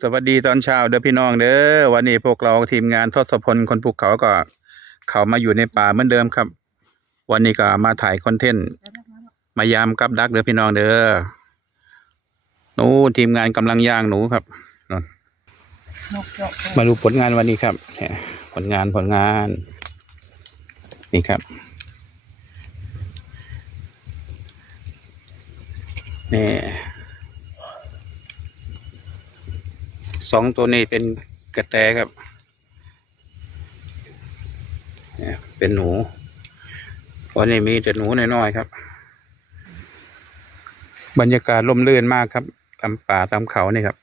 สวัสดีตอนเช้าเด้อพี่น้องเด้อวันนี้พวกเราทีมงานทศพลคนภูเขาก็เขามาอยู่ในป่าเหมือนเดิมครับวันนี้ก็มาถ่ายคอนเทนต์มายามกับดักเด้อพี่น้องเด้อหนูทีมงานกำลังย่างหนูครับมาดูผลงานวันนี้ครับผลงานนี่ครับนี่สองตัวนี้เป็นกระแตครับเป็นหนูวันนี้มีแต่หนูน้อยๆครับบรรยากาศร่มรื่นมากครับตามป่าตามเขานี่ครับ